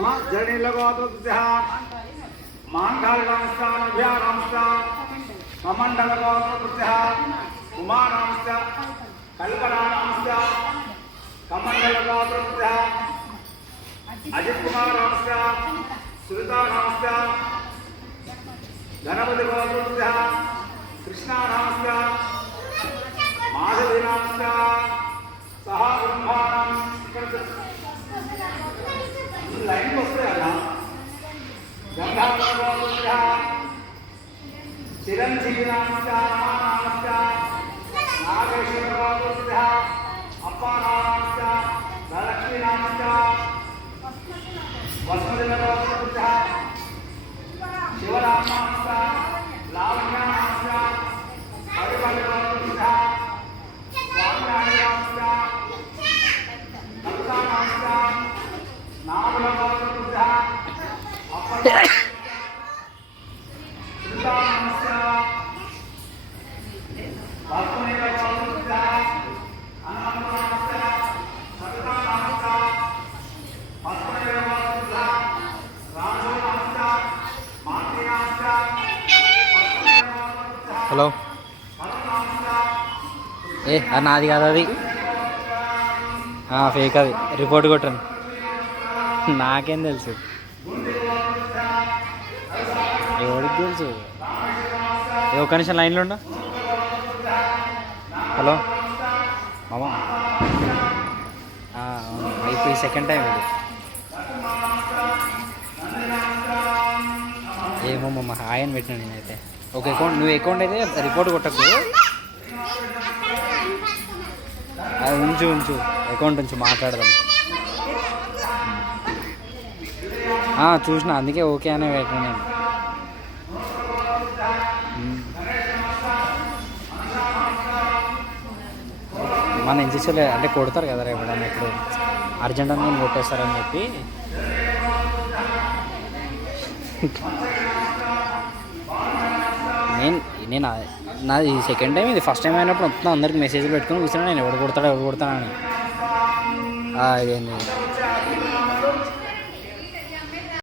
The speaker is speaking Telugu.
బ్రహ్మాణం సాగరోళ్ళ గోత్ర శ్రీనివాస నమస్య కమండల అజిత్ కుమారాంశ నమస్య గణపతి గోత్ర కృష్ణ నమస్య సహా బ్రహ్మాణం ఇక్కడ లైన్ వస్తాయి అలా గంగాధర చిరంజీవి నమస్య నమస్య నాగేశ్వర నమస్య అప్ప ధనలక్ష్మి నమస్య వసుమతి నమస్య శివరామ నమస్య లావణ్య నమస్య హరిపల్లి నమస్య స్వామి నమస్య కవితా నమస్య నామల నమస్య అప్ప సీతా నమస్య భక్తుని నమస్య అనంత నమస్య సవితా నమస్య భక్తుని నమస్య రాజు నమస్య మాతృ నమస్య భక్తుని నమస్య హలో. ఏ అది నాది కాదు అది. ఫేక్ అది. రిపోర్ట్ కొట్టాను నాకేం తెలుసు. ఎవరికి తెలుసు? ఏ నిమిషం లైన్లో ఉండ. హలో? మామా? ఆ, ఈ అయిపోయి సెకండ్ టైం ఇది. ఏమో మమ్మ హాయ్ అని పెట్టినా నేనైతే. ఒక అకౌంట్ నువ్వు అకౌంట్ అయితే రిపోర్ట్ కొట్టకు. అది ఉంచు ఉంచు. అకౌంట్ నుంచి మాట్లాడదాం. చూసిన అందుకే ఓకే అనే పెట్టిన నేను ఉమ్. మన ఎన్సీసీలో అంటే కొడతారు కదా రేపు ఎప్పుడన్నా ఇప్పుడు. అర్జెంట్ అని కొట్టేస్తారని చెప్పి. నేను నేను నాది సెకండ్ టైం ఇది ఫస్ట్ టైం అయినప్పుడు మొత్తం అందరికి మెసేజ్లు పెట్టుకుని కూర్చున్నాను నేను ఎవడు కొడతాడు ఎవడు కొడతానని ఆ, ఇదేంది.